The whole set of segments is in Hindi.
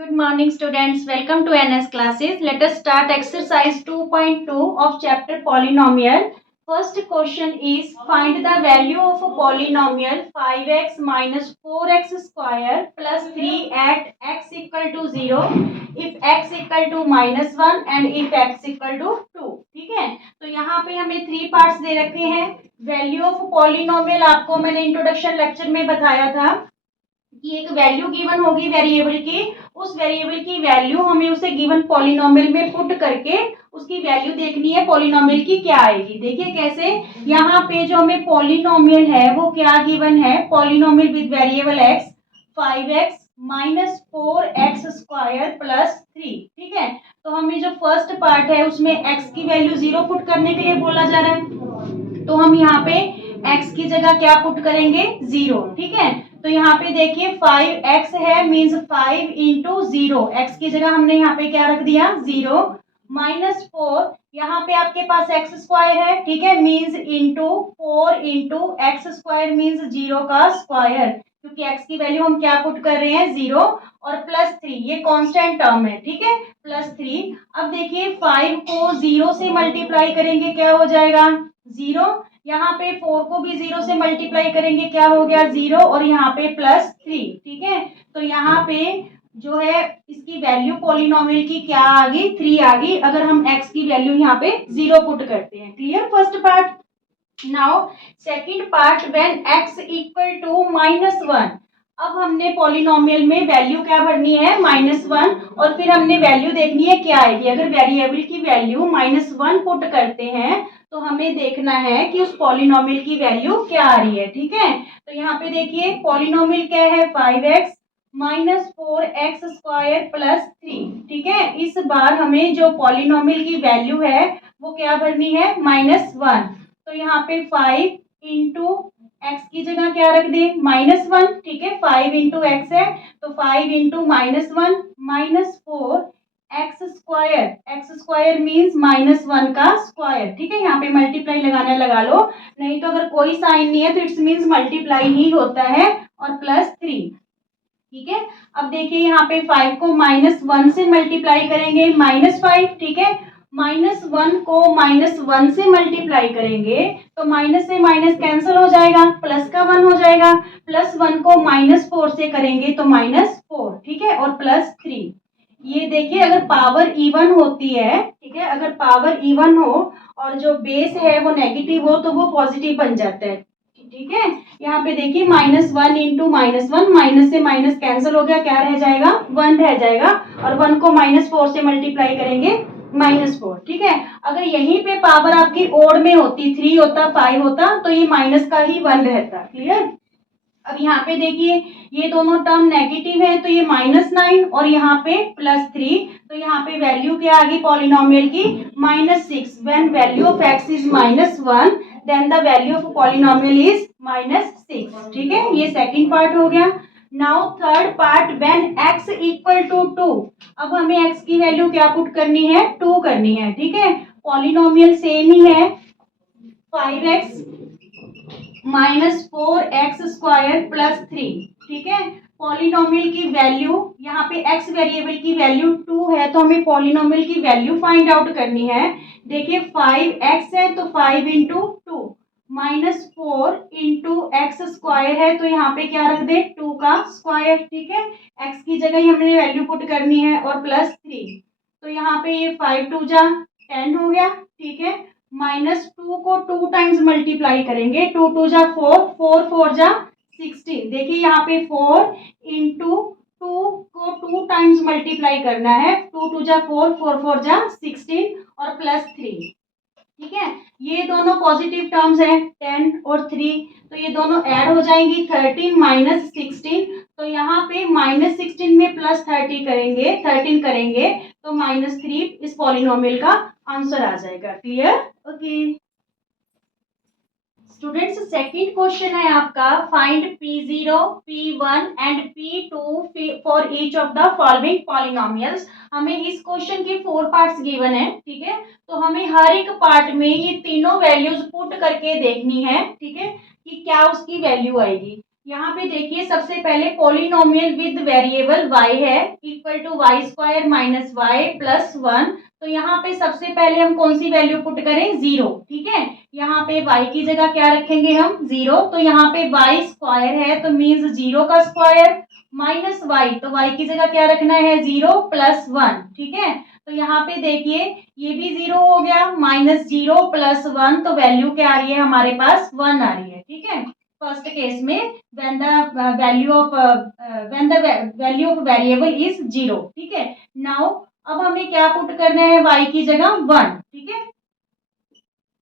Good morning, students. Welcome to NS classes. Let us start exercise 2.2 of chapter polynomial. First question is find the value of a polynomial 5x minus 4x square plus 3 at x equal to 0 if x equal to minus 1 and if x equal to 2. ठीक है, तो यहाँ पे हमें 3 पार्ट्स दे रखे हैं. वैल्यू ऑफ पॉलिनोमियल आपको मैंने इंट्रोडक्शन लेक्चर में बताया था कि एक वैल्यू गिवन होगी वेरिएबल की. उस वेरिएबल की वैल्यू हमें उसे गिवन पॉलिनोमियल में पुट करके उसकी वैल्यू देखनी है पॉलिनोमियल की क्या आएगी. देखिए कैसे, यहाँ पे जो हमें पॉलिनोमियल है वो क्या गिवन है, polynomial with variable x 5x minus 4x square plus 3. ठीक है, तो हमें जो फर्स्ट पार्ट है उसमें x की वैल्यू 0 पुट करने के लिए बोला जा रहा है, तो हम यहाँ पे x की जगह क्या पुट करेंगे, 0. ठीक है, तो यहाँ पे देखिए 5x है मीन्स 5 इंटू 0, एक्स की जगह हमने यहाँ पे क्या रख दिया, 0 माइनस 4. यहाँ पे आपके पास x स्क्वायर है. ठीक है, means into 4 into x square means 0 का स्क्वायर, क्योंकि x की वैल्यू हम क्या पुट कर रहे हैं, 0 और प्लस 3, ये कांस्टेंट टर्म है. ठीक है, प्लस 3. अब देखिए 5 को 0 से मल्टीप्लाई करेंगे क्या हो जाएगा, 0. यहाँ पे 4 को भी 0 से मल्टीप्लाई करेंगे क्या हो गया, 0 और यहाँ पे प्लस 3. ठीक है, तो यहाँ पे जो है इसकी वैल्यू पॉलिनोमियल की क्या आ गई, 3 आ गई अगर हम x की वैल्यू यहाँ पे 0 पुट करते हैं. Clear first part. Now second part, when x equal to -1. अब हमने पॉलिनोमियल में वैल्यू क्या भरनी है, -1, और फिर हमने वैल्यू देखनी है क्या आएगी. अगर वेरिएबल की वैल्यू -1 पुट करते हैं तो हमें देखना है कि उस पॉलिनोमियल की वैल्यू क्या आ रही है. ठीक है, तो यहाँ पे देखिए पॉलिनोमियल क्या है, 5x minus 4x square plus 3. ठीक है, इस बार हमें जो पॉलिनोमियल की वैल्यू है वो क्या भरनी है, -1. तो यहाँ पे 5 इंटू एक्स की जगह क्या रख दे, -1. ठीक है, 5 इंटू एक्स है तो 5 into -1 minus 4 x square means -1 का स्क्वायर. ठीक है, यहाँ पे मल्टीप्लाई लगाना है लगा लो, नहीं तो अगर कोई साइन नहीं है तो इट्स मीन्स मल्टीप्लाई ही होता है, और प्लस 3. ठीक है, अब देखिए यहाँ पे 5 को -1 से मल्टीप्लाई करेंगे, -5. ठीक है, -1 को -1 से मल्टीप्लाई करेंगे तो माइनस से माइनस कैंसिल हो जाएगा, प्लस का 1 हो जाएगा. +1 को -4 से करेंगे तो -4. ठीक है, और प्लस 3. ये देखिए अगर पावर इवन होती है, ठीक है, अगर पावर इवन हो और जो बेस है वो नेगेटिव हो तो वो पॉजिटिव बन जाता है. ठीक है, यहाँ पे देखिए -1 इंटू -1, माइनस से माइनस कैंसिल हो गया, क्या रह जाएगा, 1 रह जाएगा, और 1 को -4 से मल्टीप्लाई करेंगे, -4. ठीक है, अगर यहीं पे पावर आपकी ओड में होती, 3 होता, 5 होता, तो ये माइनस का ही 1 रहता. क्लियर. अब यहाँ पे देखिए ये दोनों टर्म नेगेटिव है तो ये -9 और यहाँ पे +3, तो यहाँ पे वैल्यू क्या आ गई पॉलिनोमियल की, -6. When value of x is -1 then the value of polynomial is -6. ठीक है, ये सेकंड पार्ट हो गया. Now third part, when x equal to 2. अब हमें x की वैल्यू क्या पुट करनी है, 2 करनी है. ठीक है, पॉलिनोमियल सेम ही है, 5x minus 4x square plus 3. ठीक है, पॉलिनोमियल की वैल्यू यहाँ पे x वेरिएबल की वैल्यू 2 है तो हमें पॉलिनोमियल की वैल्यू फाइंड आउट करनी है. देखिए 5x है तो 5 इंटू 2 -4 इंटू एक्स स्क्वायर है तो यहाँ पे क्या रख दे, 2 का स्क्वायर. ठीक है, x की जगह ही हमने वैल्यू पुट करनी है, और प्लस 3. तो यहाँ पे ये 5 2 जा 10 हो गया. ठीक है, -2 को 2 टाइम्स मल्टीप्लाई करेंगे, 2 2 जा 4, 4 4 जा 16. देखिए यहाँ पे 4 इंटू 2 को 2 टाइम्स मल्टीप्लाई करना है, 2 2 जा 4, 4 4 जा 16 और प्लस 3. ठीक है, ये दोनों पॉजिटिव टर्म्स हैं 10 और 3, तो ये दोनों ऐड हो जाएंगी, 13 माइनस 16. तो यहाँ पे -16 में +30 करेंगे, 13 करेंगे तो -3 इस पॉलिनोमियल का आंसर आ जाएगा. Clear. Okay students, second question है आपका, find P0, P1 and P2 for each of the following polynomials. हमें इस क्वेश्चन के 4 पार्ट्स गिवन है. ठीक है, तो हमें हर एक पार्ट में ये तीनों वैल्यूज पुट करके देखनी है. ठीक है, कि क्या उसकी वैल्यू आएगी. यहाँ पे देखिए सबसे पहले पॉलिनोमियल विद वेरिएबल y है equal to Y square minus Y plus 1। तो यहाँ पे सबसे पहले हम कौन सी वैल्यू पुट करें, 0। ठीक है, यहाँ पे y की जगह क्या रखेंगे हम, 0। तो यहाँ पे y स्क्वायर है तो मीन्स 0 का स्क्वायर माइनस y, तो y की जगह क्या रखना है, 0 प्लस 1। ठीक है, तो यहाँ पे देखिए ये भी 0 हो गया, माइनस 0 प्लस 1, तो वैल्यू क्या आ रही है हमारे पास, 1 आ रही है। ठीक है, फर्स्ट केस में when the value of variable is 0। ठीक है, नाउ अब हमें क्या पुट करना है, y की जगह 1। ठीक है,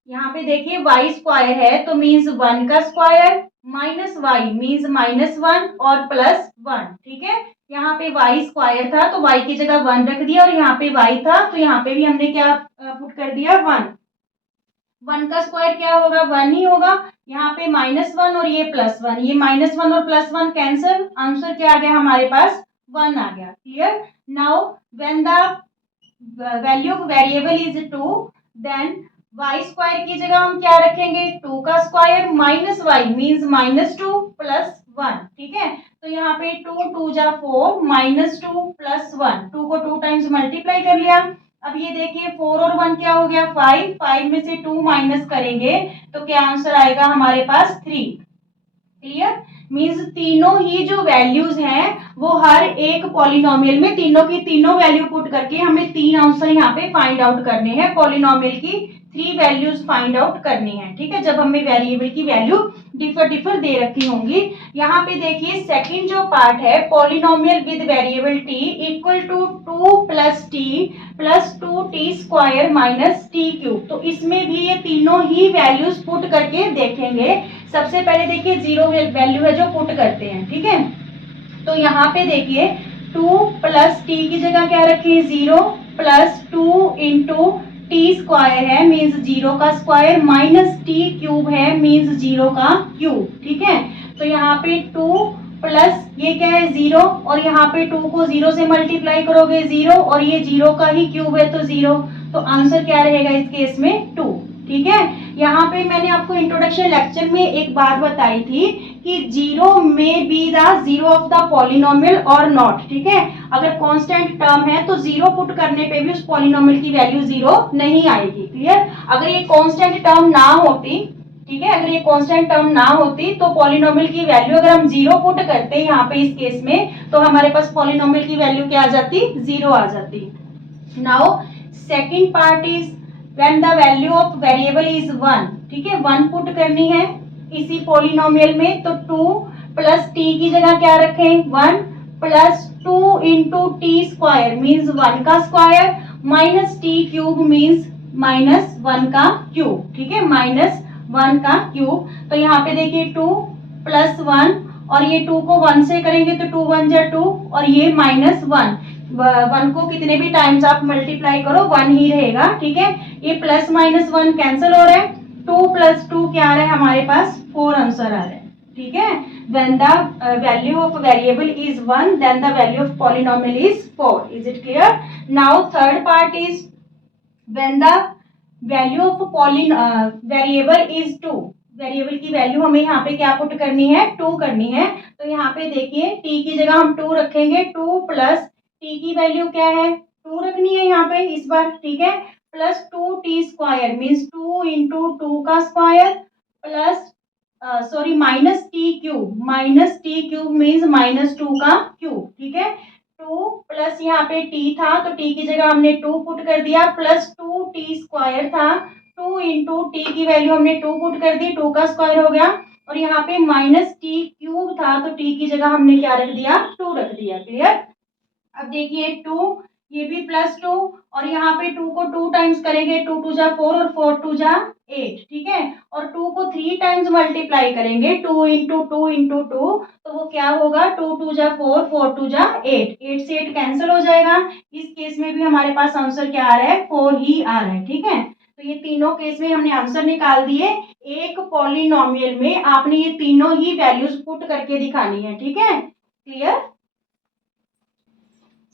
यहाँ पे देखिए y स्क्वायर है तो मीन्स 1 का square minus y means minus 1 और प्लस 1। ठीक है, यहाँ पे y स्क्वायर था तो y की जगह 1 रख दिया और यहाँ पे y था तो यहाँ पे भी हमने क्या पुट कर दिया, 1। 1 का स्क्वायर क्या होगा, 1 ही होगा। यहाँ पे माइनस 1 और ये प्लस 1, ये माइनस 1 और प्लस 1 कैंसिल, आंसर क्या आ गया हमारे पास, 1 आ गया। Clear, now when the value of variable is 2 then y square की जगह हम क्या रखेंगे, 2 का square minus y means minus 2 plus 1। ठीक है, तो यहाँ पे 2 2 जा 4 माइनस 2 प्लस 1, 2 को 2 टाइम्स मल्टीप्लाई कर लिया। अब ये देखिए 4 और 1 क्या हो गया, 5, 5 में से 2 माइनस करेंगे तो क्या आंसर आएगा हमारे पास, 3। क्लियर, मीन्स तीनों ही जो वैल्यूज हैं वो हर एक पॉलिनोमियल में तीनों की तीनों वैल्यू पुट करके हमें 3 आंसर यहाँ पे फाइंड आउट करने हैं, पॉलिनोमियल की 3 वैल्यूज फाइंड आउट करनी है। ठीक है, जब हमें वेरिएबल की वैल्यू डिफर दे रखी होंगी। यहाँ पे देखिए सेकंड जो पार्ट है, polynomial with variable t equal to 2 plus T plus 2t square minus T cube. तो इसमें भी ये तीनों ही वैल्यूज पुट करके देखेंगे। सबसे पहले देखिए 0 वैल्यू है जो पुट करते हैं। ठीक है, तो यहाँ पे देखिए 2 प्लस टी की जगह क्या रखें, 0 प्लस 2 इंटू टी स्क्वायर है मीन्स 0 का स्क्वायर माइनस टी क्यूब है मीन्स 0 का क्यूब। ठीक है, तो यहाँ पे 2 प्लस ये क्या है, 0 और यहाँ पे 2 को 0 से मल्टीप्लाई करोगे 0 और ये 0 का ही क्यूब है तो 0, तो आंसर क्या रहेगा इस केस में, 2। ठीक है, यहाँ पे मैंने आपको इंट्रोडक्शन लेक्चर में एक बात बताई थी कि 0 में be the 0 of the polynomial और नॉट। ठीक है, अगर कांस्टेंट टर्म है तो 0 पुट करने पे भी उस पॉलिनोमियल की वैल्यू 0 नहीं आएगी। क्लियर, अगर ये कांस्टेंट टर्म ना होती, ठीक है, अगर ये कांस्टेंट टर्म ना होती तो पॉलिनोमियल की वैल्यू अगर हम 0 पुट करते यहाँ पे इस केस में तो हमारे पास पॉलिनोमियल की वैल्यू क्या आ जाती, 0 आ जाती। Now second part is when the value of variable is 1। ठीक है, 1 पुट करनी है इसी पॉलिनोमियल में, तो 2 प्लस टी की जगह क्या रखें, 1 plus 2 into T square means 1 का square minus T cube means minus 1 का क्यूब। ठीक है, माइनस 1 का क्यूब। तो यहाँ पे देखिए 2 प्लस 1 और ये 2 को 1 से करेंगे तो 2 1 जा 2 और ये माइनस 1, 1 को कितने भी टाइम्स आप मल्टीप्लाई करो 1 ही रहेगा। ठीक है, ये प्लस माइनस 1 कैंसिल हो रहा है, 2 प्लस 2 क्या आ रहा है हमारे पास, 4 आंसर आ रहा है। ठीक है, when the value of variable is 1 then the value of polynomial is 4। is it clear? now third part is when the value of variable is 2। Variable की वैल्यू हमें यहाँ पे क्या पुट करनी है, 2 करनी है। तो यहाँ पे देखिए t की जगह हम 2 रखेंगे, 2 प्लस t की वैल्यू क्या है, 2 रखनी है यहाँ पे इस बार। ठीक है, plus 2t square means 2 into 2 का square plus sorry minus T cube means minus 2 का क्यूब। ठीक है, 2 प्लस यहाँ पे t था तो t की जगह हमने 2 पुट कर दिया प्लस 2t स्क्वायर था, 2 इंटू टी की वैल्यू हमने 2 पुट कर दी, 2 का स्क्वायर हो गया और यहाँ पे माइनस टी क्यूब था तो t की जगह हमने क्या रख दिया, 2 रख दिया। क्लियर, अब देखिए 2 ये भी प्लस 2 और यहाँ पे 2 को 2 टाइम्स करेंगे, 2 2 जा 4 और 4 2 जा 8। ठीक है, और 2 को 3 टाइम्स मल्टीप्लाई करेंगे, 2 इंटू 2 इंटू 2 तो वो क्या होगा, 2 2 जा 4, 4 2 जा 8, 8 से 8 कैंसिल हो जाएगा। इस केस में भी हमारे पास आंसर क्या आ रहा है, 4 ही आ रहा है। ठीक है, तो ये तीनों केस में हमने आंसर निकाल दिए। एक पॉलिनोमियल में आपने ये तीनों ही वैल्यूज पुट करके दिखानी है। ठीक है, क्लियर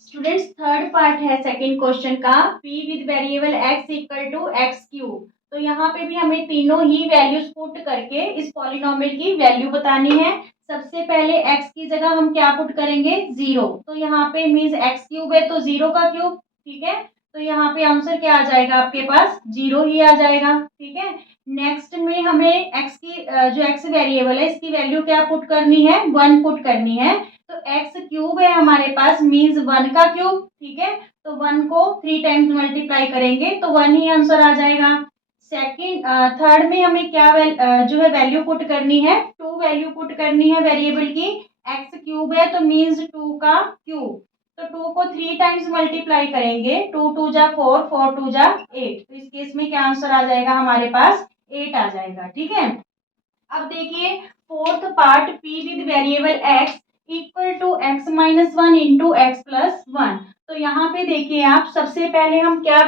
स्टूडेंट्स, थर्ड पार्ट है सेकंड क्वेश्चन का, p with variable x equal to X cube. तो यहाँ पे भी हमें तीनों ही वैल्यूज पुट करके इस पॉलिनोमियल की वैल्यू बतानी है। सबसे पहले x की जगह हम क्या पुट करेंगे 0, तो यहाँ पे मीन्स x क्यूब है तो 0 का क्यूब, ठीक है। तो यहाँ पे आंसर क्या आ जाएगा आपके पास 0 ही आ जाएगा, ठीक है। नेक्स्ट में हमें x की जो x वेरिएबल है इसकी वैल्यू क्या पुट करनी है 1 पुट करनी है। तो x क्यूब है हमारे पास मीन्स 1 का क्यूब, ठीक है। तो 1 को 3 टाइम्स मल्टीप्लाई करेंगे तो 1 ही आंसर आ जाएगा। सेकंड थर्ड में हमें क्या जो है वैल्यू पुट करनी है 2 वैल्यू पुट करनी है वेरिएबल की। x क्यूब है तो मीन्स 2 का क्यूब, तो 2 को 3 टाइम्स मल्टीप्लाई करेंगे, 2 2 जा 4, 4 2 जा 8, तो इस केस में क्या आंसर आ जाएगा हमारे पास 8 आ जाएगा, ठीक है। अब देखिए fourth part p with variable x equal to x minus 1 into X plus 1। तो यहाँ पे देखिए आप सबसे पहले हम क्या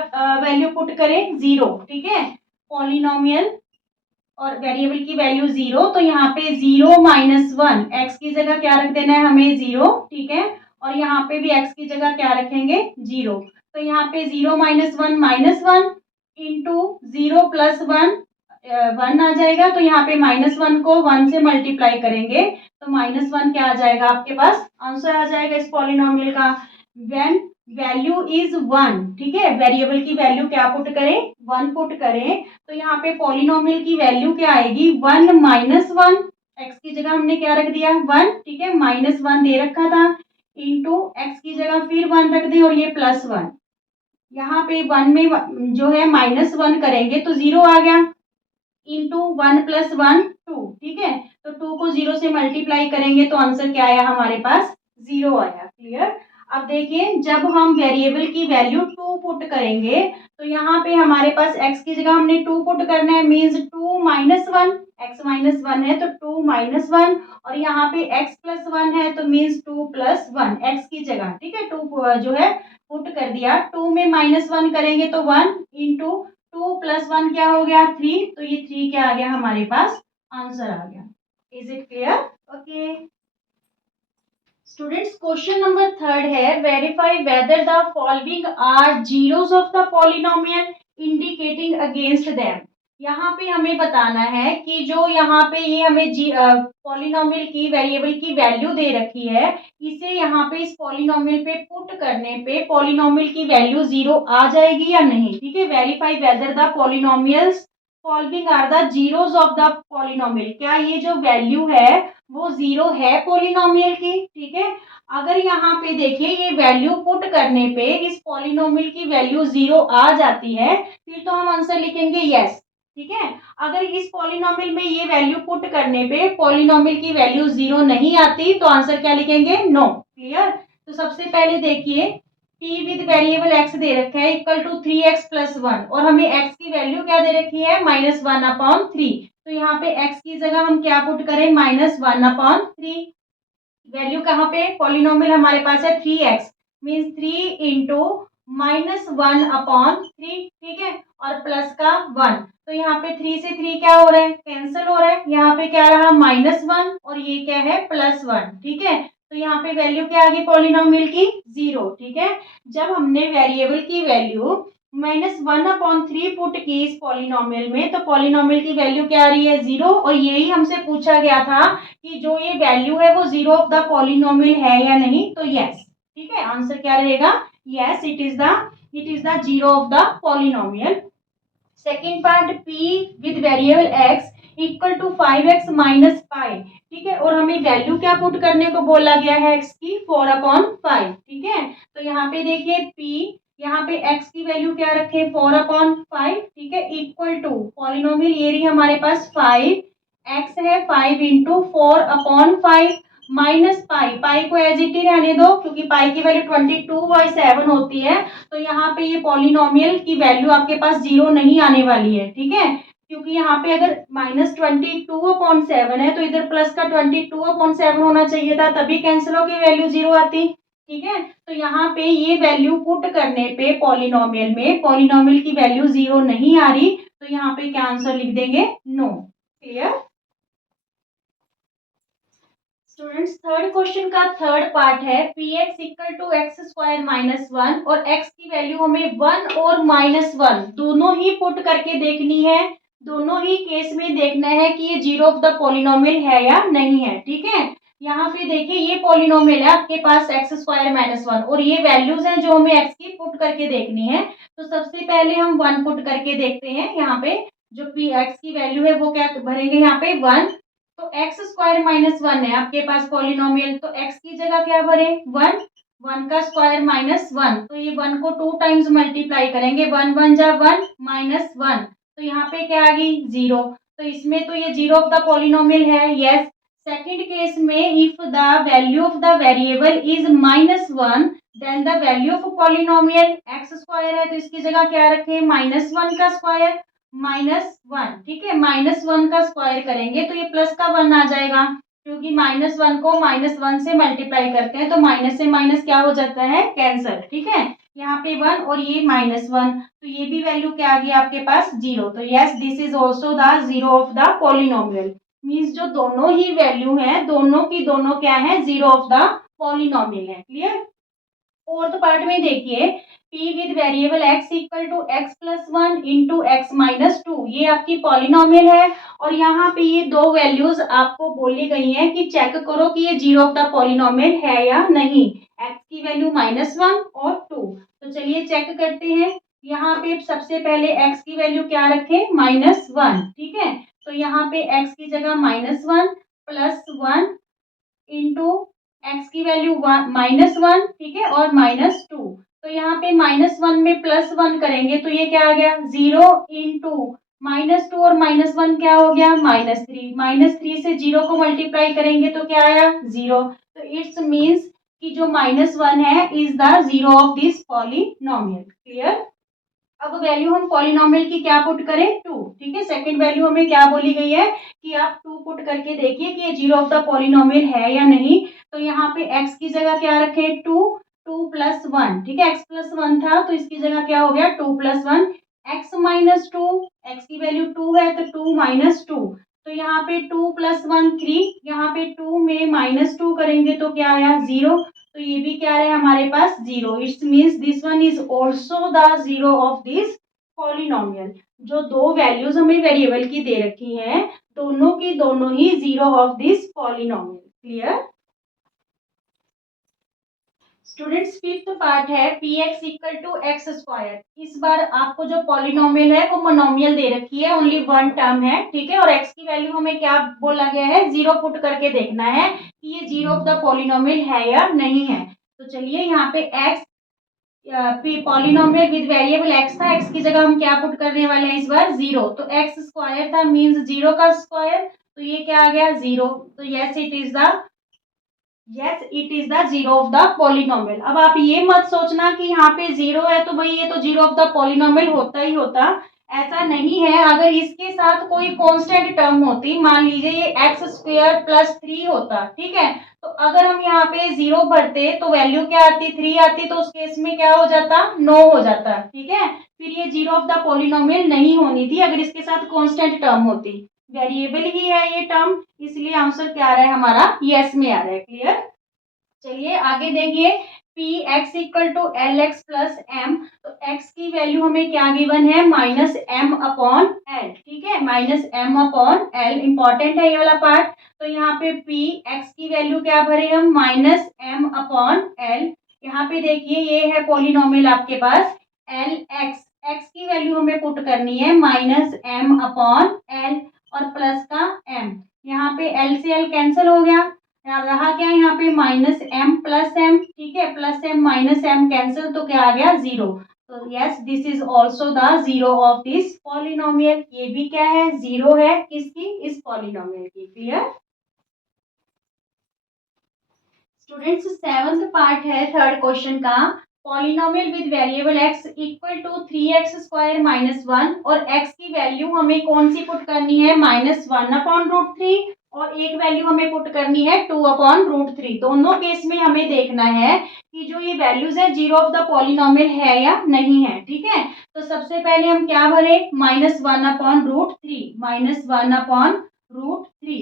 वैल्यू पुट करें 0, ठीक है। पॉलिनोमियल और वेरिएबल की वैल्यू 0, तो यहाँ पे 0 माइनस 1 एक्स की जगह क्या रख देना है हमें 0, ठीक है। और यहाँ पे भी एक्स की जगह क्या रखेंगे 0, तो यहाँ पे 0 माइनस वन इंटू 0 प्लस 1 1 आ जाएगा, तो यहाँ पे -1 को 1 से मल्टीप्लाई करेंगे तो -1 क्या आ जाएगा आपके पास आंसर आ जाएगा इस पॉलिनोमियल का। व्हेन वैल्यू इज 1, ठीक है, वेरिएबल की वैल्यू क्या पुट करें 1 पुट करें, तो यहाँ पे पॉलिनोमियल की वैल्यू क्या आएगी 1 माइनस 1, एक्स की जगह हमने क्या रख दिया 1, ठीक है, -1 दे रखा था, इंटू एक्स की जगह फिर 1 रख दी और ये +1। यहाँ पे 1 में जो है -1 करेंगे तो 0 आ गया, इंटू 1 प्लस 1 2, ठीक है। तो 2 को 0 से मल्टीप्लाई करेंगे तो आंसर क्या आया हमारे पास 0 आया, क्लियर। अब देखिए जब हम वेरिएबल की वैल्यू 2 पुट करेंगे तो यहाँ पे हमारे पास x की जगह हमने 2 पुट करना है, मीन्स 2 माइनस 1, x माइनस 1 है तो 2 माइनस 1, और यहाँ पे x प्लस 1 है तो मीन्स 2 प्लस 1 x की जगह, ठीक है। 2 जो है पुट कर दिया, 2 में -1 करेंगे तो 1, इंटू 2 प्लस 1 क्या हो गया 3, तो ये 3 क्या आ गया हमारे पास आंसर आ गया। Is it clear? Okay students, question number third है verify whether the following are zeros of the polynomial indicating against them. यहाँ पे हमें बताना है कि जो यहाँ पे ये हमें पॉलिनोमियल की वेरिएबल की वैल्यू दे रखी है, इसे यहाँ पे इस पॉलिनोमियल पे पुट करने पे पॉलिनोमियल की वैल्यू 0 आ जाएगी या नहीं, ठीक है। Verify whether the polynomials following are the zeros of the polynomial, क्या ये जो वैल्यू है वो 0 है पॉलिनोमियल की, ठीक है। अगर यहाँ पे देखिए ये वैल्यू पुट करने पे इस पॉलिनोमियल की वैल्यू 0 आ जाती है फिर तो हम आंसर लिखेंगे यस, ठीक है। अगर इस पॉलिनोमियल में ये वैल्यू पुट करने पे पॉलिनोमियल की वैल्यू 0 नहीं आती तो आंसर क्या लिखेंगे नो, क्लियर। तो सबसे पहले देखिए p विद वेरिएबल x दे रखा है इक्वल टू 3x प्लस 1, और हमें x की वैल्यू क्या दे रखी है -1/3, तो यहाँ पे x की जगह हम क्या पुट करें -1/3। वैल्यू कहाँ पे पॉलिनोमियल हमारे पास है 3x, मीन्स 3 इंटू -1/3, ठीक है, और प्लस का 1, तो यहाँ पे 3 से 3 क्या हो रहा है कैंसिल हो रहा है, यहाँ पे क्या रहा -1 और ये क्या है +1, ठीक है। तो यहाँ पे वैल्यू क्या आ गई पॉलिनोमियल की 0, ठीक है। जब हमने वेरिएबल की वैल्यू -1/3 पुट की इस पॉलिनोमियल में तो पॉलिनोमियल की वैल्यू क्या आ रही है 0, और यही हमसे पूछा गया था कि जो ये वैल्यू है वो 0 ऑफ द पॉलिनोमियल है या नहीं, तो यस, ठीक है, आंसर क्या रहेगा yes, it is the 0 of the polynomial. Second part p with variable x equal to 5x minus pi, ठीक है, और हमें वैल्यू क्या पुट करने को बोला गया है x की 4/5, ठीक है। तो यहाँ पे देखिए p, यहाँ पे x की वैल्यू क्या रखे 4/5, ठीक है, इक्वल टू पॉलिनोमियल ये रही हमारे पास 5, x है 5 इंटू 4/5 माइनस पाई, पाई को एज इट ही रहने दो क्योंकि पाई की वैल्यू 22/7 होती है, तो यहाँ पे ये पॉलिनोमियल की वैल्यू आपके पास 0 नहीं आने वाली है, ठीक है, क्योंकि यहाँ पे अगर -22/7 है तो इधर प्लस का 22/7 होना चाहिए था, तभी कैंसिल होकर वैल्यू 0 आती, ठीक है। तो यहाँ पे ये वैल्यू पुट करने पे पॉलिनोमियल में पॉलिनोमियल की वैल्यू 0 नहीं आ रही, तो यहाँ पे क्या आंसर लिख देंगे no, clear. Students, third question का थर्ड पार्ट है px इक्वल टू x² - 1 और x की वैल्यू हमें 1 और -1 दोनों ही पुट करके देखनी है। दोनों ही केस में देखना है कि ये जीरो ऑफ द पॉलिनोमियल है या नहीं है, ठीक है। यहाँ पे देखिए ये पॉलिनोमियल है आपके पास एक्स स्क्वायर माइनस वन और ये वैल्यूज हैं जो हमें एक्स की पुट करके देखनी है। तो सबसे पहले हम वन पुट करके देखते हैं। यहाँ पे जो पी एक्स की वैल्यू है वो क्या भरेंगे, यहाँ पे वन। तो एक्स स्क्वायर माइनस वन है आपके पास पॉलिनोमियल, तो एक्स की जगह क्या भरे, वन। वन का स्क्वायर माइनस वन, तो ये वन को टू टाइम्स मल्टीप्लाई करेंगे, वन वन जा वन माइनस वन, तो यहाँ पे क्या आ गई, जीरो। तो इसमें तो ये जीरो ऑफ द पॉलिनोमियल है, यस। सेकंड केस में if the value of the variable is minus one then the value of polynomial x square है, तो इसकी जगह क्या रखें, माइनस वन का स्क्वायर माइनस वन, ठीक है। माइनस वन का स्क्वायर करेंगे तो ये प्लस का वन आ जाएगा, क्योंकि माइनस वन को माइनस वन से मल्टीप्लाई करते हैं तो माइनस से माइनस क्या हो जाता है, कैंसल, ठीक है। यहाँ पे वन और ये माइनस वन, तो ये भी वैल्यू क्या आ गई आपके पास, जीरो। तो yes this is also the zero of the polynomial, means जो दोनों ही वैल्यू हैं दोनों की दोनों क्या है, जीरो ऑफ द पॉलिनोमियल है। क्लियर। फोर्थ पार्ट में देखिए, p with variable x equal to x plus one into x minus two, ये आपकी पॉलिनोमियल है। और यहाँ पे ये दो वैल्यूज आपको बोली गई हैं कि चेक करो कि ये जीरो ऑफ द पॉलिनोमियल है या नहीं। x की वैल्यू माइनस वन और टू, तो चलिए चेक करते हैं। यहाँ पे सबसे पहले x की वैल्यू क्या रखें, माइनस वन, ठीक है। तो यहाँ पे x की जगह minus one plus one into x की वैल्यू माइनस वन, ठीक है, और माइनस टू। तो यहाँ पे माइनस वन में प्लस वन करेंगे तो ये क्या आ गया, जीरो इंटू माइनस टू और माइनस वन क्या हो गया, माइनस थ्री। माइनस थ्री से जीरो को मल्टीप्लाई करेंगे तो क्या आया, जीरो। तो इट्स मीन्स कि जो माइनस वन है is the zero of this polynomial. Clear. अब वैल्यू हम पॉलिनोमियल की क्या पुट करें, टू, ठीक है। सेकंड वैल्यू हमें क्या बोली गई है कि आप टू पुट करके देखिए कि ये जीरो ऑफ द पॉलिनोमियल है या नहीं। तो यहाँ पे x की जगह क्या रखें, टू, टू प्लस वन, ठीक है। x प्लस वन था तो इसकी जगह क्या हो गया, two plus one. X minus to, x की वैल्यू टू है तो टू माइनस टू, तो यहाँ पे टू प्लस वन थ्री, यहाँ पे टू में माइनस टू करेंगे तो क्या आया, जीरो। तो ये भी क्या है हमारे पास, zero. It's means this one is also the zero of this polynomial. जो दो वैल्यूज हमें वेरिएबल की दे रखी हैं दोनों की दोनों ही zero of this polynomial. Clear. Students fifth part है P x equal to X square. इस बार आपको जो पॉलिनोमियल है वो मोनोमियल दे रखी है, ओनली वन टर्म है, ठीक है। और एक्स की वैल्यू हमें क्या बोला गया है, जीरो पुट करके देखना है कि ये जीरो ऑफ द पॉलिनोमियल है या नहीं है। तो चलिए यहाँ पे x polynomial with variable x था, एक्स की जगह हम क्या पुट करने वाले हैं इस बार, जीरो। तो एक्स स्क्वायर था मीन्स जीरो का स्क्वायर, तो ये क्या आ गया, जीरो। तो yes it is the yes it is the zero of the polynomial. अब आप ये मत सोचना कि यहाँ पे जीरो है तो भाई ये तो जीरो ऑफ द पॉलिनोमियल होता ही होता, ऐसा नहीं है। अगर इसके साथ कोई कांस्टेंट टर्म होती, मान लीजिए ये एक्स स्क्वायर प्लस थ्री होता, ठीक है, तो अगर हम यहाँ पे जीरो भरते तो वैल्यू क्या आती, थ्री आती, तो उस केस में क्या हो जाता, नो हो जाता, ठीक है। फिर ये जीरो ऑफ द पॉलिनोमियल नहीं होनी थी अगर इसके साथ कांस्टेंट टर्म होती। वेरिएबल ही है ये टर्म, इसलिए आंसर क्या आ रहा है हमारा, यस में आ रहा है। क्लियर। चलिए आगे देखिए, p x equal to l x plus m. तो एक्स की वैल्यू हमें क्या गिवन है, माइनस एम अपॉन एल, ठीक है, minus m upon l, important है ये वाला पार्ट। तो यहाँ पे पी एक्स की वैल्यू क्या भरे हम, माइनस एम अपॉन एल। यहाँ पे देखिए ये है पॉलिनोमियल आपके पास एल एक्स, एक्स की वैल्यू हमें पुट करनी है माइनस एम अपॉन एल और प्लस का एम। यहाँ पे एल से एल कैंसिल हो गया, रहा क्या यहाँ पे माइनस एम प्लस एम, ठीक है, plus m minus m cancel, तो क्या आ गया, जीरो। तो yes this is also the zero of this polynomial. ये भी क्या है, जीरो है किसकी, इस पॉलिनोमियल की। क्लियर। स्टूडेंट्स सेवंथ पार्ट है थर्ड क्वेश्चन का, polynomial with variable x equal to three x square minus one, और x की वैल्यू हमें कौन सी पुट करनी है, minus one upon root three, और एक वैल्यू हमें पुट करनी है टू अपॉन रूट थ्री। दोनों केस में हमें देखना है कि जो ये वैल्यूज है जीरो ऑफ द पॉलिनोमियल है या नहीं है, ठीक है। तो सबसे पहले हम क्या भरे, minus one upon root three, minus one upon root three,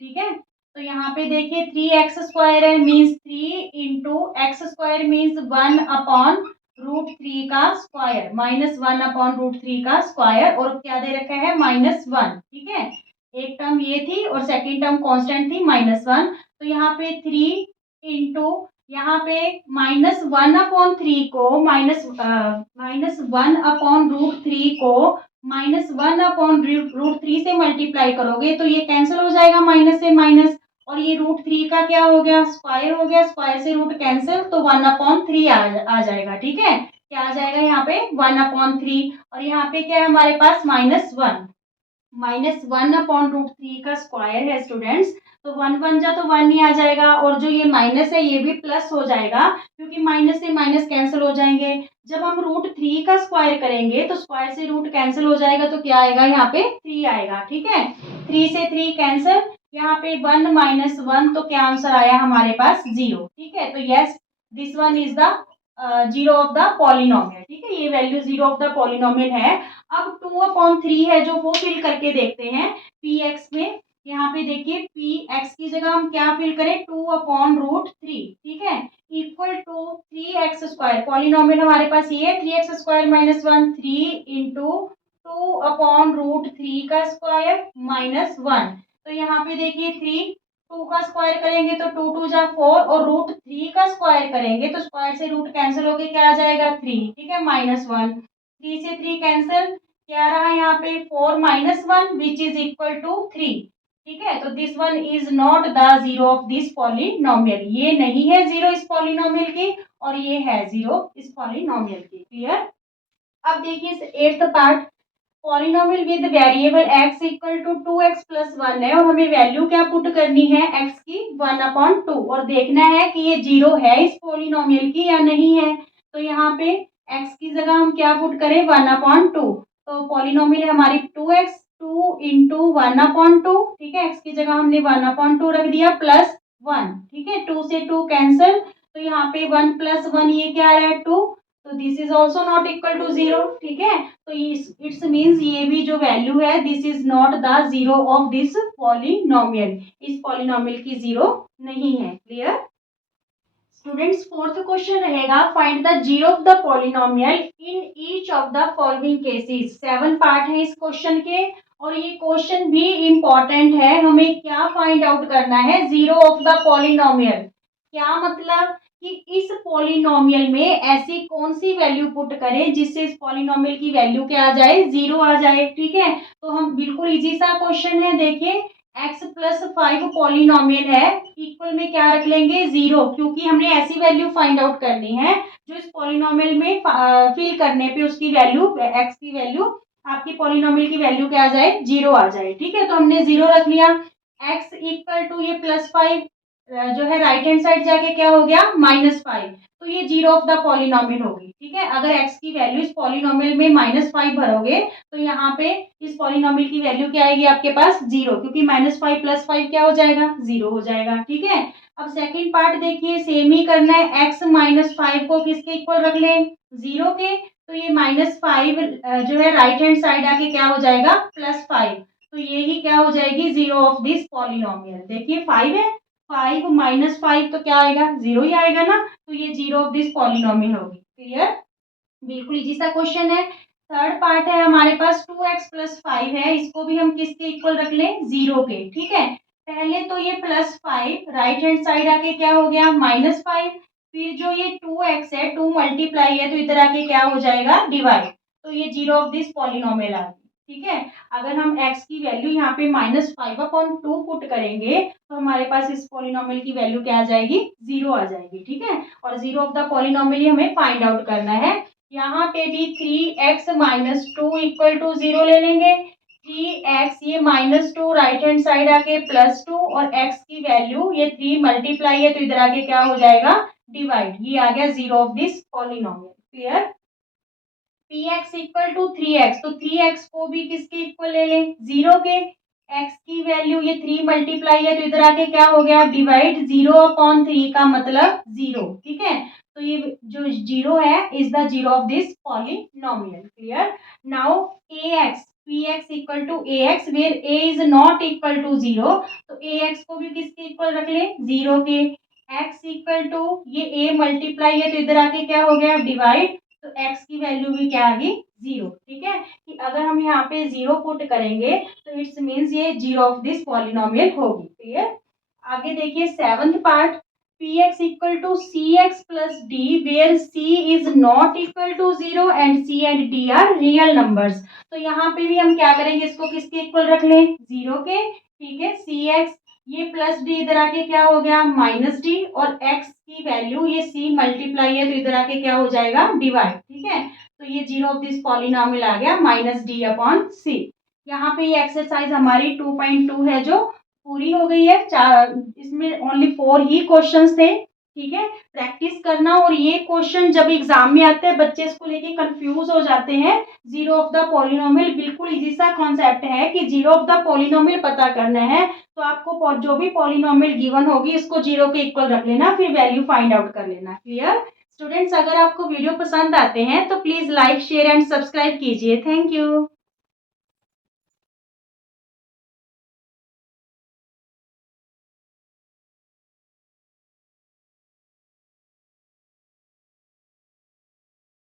ठीक है। तो यहाँ पे देखिए थ्री एक्स स्क्वायर है means three into x square means one upon √3 का स्क्वायर, -1/√3 का स्क्वायर, और क्या दे रखा है -1। ठीक है, एक टर्म ये थी और सेकेंड टर्म कांस्टेंट थी -1। तो यहाँ पे 3 इंटू, यहाँ पे -1/3 को -1/√3 को -1/√3 से मल्टीप्लाई करोगे तो ये कैंसिल हो जाएगा, माइनस से माइनस, और ये √3 का क्या हो गया, स्क्वायर हो गया, स्क्वायर से रूट कैंसिल, तो 1/3 आ जाएगा। ठीक है, क्या आ जाएगा यहाँ पे 1/3, और यहाँ पे क्या है हमारे पास -1, -1/√3 का स्क्वायर है स्टूडेंट्स, तो 1 बन जा तो 1 ही आ जाएगा, और जो ये माइनस है ये भी प्लस हो जाएगा, क्योंकि माइनस से माइनस कैंसिल हो जाएंगे। जब हम √3 का स्क्वायर करेंगे तो स्क्वायर से रूट कैंसिल हो जाएगा, तो क्या आएगा यहाँ पे 3 आएगा। ठीक है, 3 से 3 कैंसिल, यहाँ पे 1 - 1, तो क्या आंसर आया हमारे पास 0। ठीक है, तो yes, this one is the 0 of the polynomial. ठीक है, ये वैल्यू 0 ऑफ द पॉलिनोमियल है। अब 2/3 है जो, वो फिल करके देखते हैं पी एक्स में। यहाँ पे देखिए पी एक्स की जगह हम क्या फिल करें, 2/√3। ठीक है, इक्वल टू 3x²। पॉलिनोमियल हमारे पास ये है 3x² - 1, 3 इंटू 2/√3 का स्क्वायर -1। तो यहाँ पे देखिए 3, 2 का स्क्वायर करेंगे तो 2 2 जा 4, और √3 का स्क्वायर करेंगे तो स्क्वायर से रूट कैंसिल होके क्या आ जाएगा 3। ठीक है, -1, 3 से 3 कैंसिल, क्या रहा यहाँ पे 4 - 1 विच इज इक्वल टू 3। ठीक है, तो this one is not the 0 of this polynomial, ये नहीं है 0 इस पॉलिनोमियल की, और ये है 0 इस पॉलिनोमियल की। क्लियर। अब देखिए 8th part, polynomial with variable x equal to 2x + 1 है, और हमें वैल्यू क्या पुट करनी है x की 1/2, और देखना है कि ये 0 है इस पॉलिनोमियल की या नहीं है। तो यहाँ पे x की जगह हम क्या पुट करें 1/2, तो पॉलिनोमियल है हमारी 2x, 2 इंटू 1/2। ठीक है, x की जगह हमने 1/2 रख दिया, +1। ठीक है, 2 से 2 कैंसिल, तो यहाँ पे 1 + 1 ये क्या आ रहा है 2, तो this is also not equal to 0। ठीक है, तो इट्स मीन्स ये भी जो वैल्यू है this is not the 0 of this polynomial, इस पॉलिनोमियल की 0 नहीं है। Clear students. 4th क्वेश्चन रहेगा, find the g of the polynomial in each of the following cases. 7 part है इस क्वेश्चन के, और ये क्वेश्चन भी इम्पोर्टेंट है। हमें क्या फाइंड आउट करना है, 0 ऑफ द पॉलिनोमियल। क्या मतलब कि इस पॉलिनोमियल में ऐसी कौन सी वैल्यू पुट करें जिससे इस पॉलिनोमियल की वैल्यू क्या आ जाए, 0 आ जाए। ठीक है, तो हम बिल्कुल इजी सा क्वेश्चन है, देखिए x+5 पॉलिनोमियल है, इक्वल में क्या रख लेंगे 0, क्योंकि हमने ऐसी वैल्यू फाइंड आउट करनी है जो इस पॉलिनोमियल में फिल करने पे उसकी वैल्यू, x की वैल्यू, आपकी पॉलिनोमियल की वैल्यू क्या आ जाए 0 आ जाए। ठीक है, तो हमने 0 रख लिया, x इक्वल टू ये +5 जो है राइट हैंड साइड जाके क्या हो गया -5, तो ये 0 ऑफ द पॉलिनोमियल होगी। ठीक है, अगर x की वैल्यू इस पॉलिनोमियल में -5 भरोगे तो यहाँ पे इस पॉलिनोमियल की वैल्यू क्या आएगी आपके पास 0, क्योंकि -5 + 5 क्या हो जाएगा 0 हो जाएगा। ठीक है, अब सेकंड पार्ट देखिए, सेम ही करना है, x - 5 को किसके इक्वल रख लें 0 के, तो ये -5 जो है राइट हैंड साइड आके क्या हो जाएगा +5, तो ये ही क्या हो जाएगी 0 ऑफ दिस पॉलिनोमियल। देखिए 5 है, 5 - 5 तो क्या आएगा 0 ही आएगा ना, तो ये 0 ऑफ दिस पॉलिनोमियल होगी। क्लियर, बिल्कुल इजी सा क्वेश्चन है। थर्ड पार्ट है हमारे पास 2x + 5 है, इसको भी हम किसके इक्वल रख लें 0 के। ठीक है, पहले तो ये +5 राइट हैंड साइड आके क्या हो गया -5, फिर जो ये 2x है 2 मल्टीप्लाई है तो इधर आके क्या हो जाएगा डिवाइड, तो ये 0 ऑफ दिस पॉलिनोमियल आ गई। ठीक है, अगर हम x की वैल्यू यहाँ पे -5/2 पुट करेंगे तो हमारे पास इस पॉलिनोमियल की वैल्यू क्या आ जाएगी 0 आ जाएगी। ठीक है, और 0 ऑफ द पॉलिनोमियल हमें फाइंड आउट करना है। यहाँ पे भी 3x - 2 इक्वल टू 0 ले लेंगे, 3x ये -2 राइट हैंड साइड आके +2, और x की वैल्यू ये 3 मल्टीप्लाई है तो इधर आके क्या हो जाएगा डिवाइड, ये आ गया 0 of this polynomial. Clear, px equal to 3x, तो 3x को भी किसके इक्वल ले लें 0 के, x की वैल्यू ये 3 मल्टीप्लाई है तो इधर आके क्या हो गया डिवाइड, 0/3 का मतलब 0। ठीक है, तो ये जो 0 है is the 0 of this polynomial. Clear, now ax, px equal to ax where a is not equal to 0, तो ax को भी किसके इक्वल रख लें 0 के, x इक्वल टू ये a मल्टीप्लाई है तो इधर आके क्या हो गया डिवाइड, तो x की वैल्यू भी क्या आ गई 0। ठीक है, कि अगर हम यहाँ पे 0 पुट करेंगे तो इट्स मीन्स ये 0 ऑफ दिस पॉलिनोमियल होगी। क्लियर। आगे देखिए seventh part, px equal to cx plus d where c is not equal to 0 and c and d are real numbers. तो यहाँ पे भी हम क्या करेंगे, इसको किसके इक्वल रख लें, 0 के। ठीक है, cx ये प्लस डी इधर आके क्या हो गया माइनस डी, और x की वैल्यू ये c मल्टीप्लाई है तो इधर आके क्या हो जाएगा डिवाइड। ठीक है, तो ये 0 ऑफ दिस पॉलिनोमियल आ गया माइनस डी अपॉन सी। यहाँ पे ये एक्सरसाइज हमारी 2.2 है जो पूरी हो गई है। इसमें ओनली 4 ही क्वेश्चंस थे। ठीक है, प्रैक्टिस करना। और ये क्वेश्चन जब एग्जाम में आते हैं बच्चे इसको लेके कंफ्यूज हो जाते हैं। 0 ऑफ द पॉलिनोमियल बिल्कुल इजी सा कॉन्सेप्ट है कि 0 ऑफ द पॉलिनोमियल पता करना है, तो आपको जो भी पॉलिनोमियल गिवन होगी इसको 0 के इक्वल रख लेना, फिर वैल्यू फाइंड आउट कर लेना। क्लियर स्टूडेंट्स, अगर आपको वीडियो पसंद आते हैं तो please like share and subscribe कीजिए। Thank you.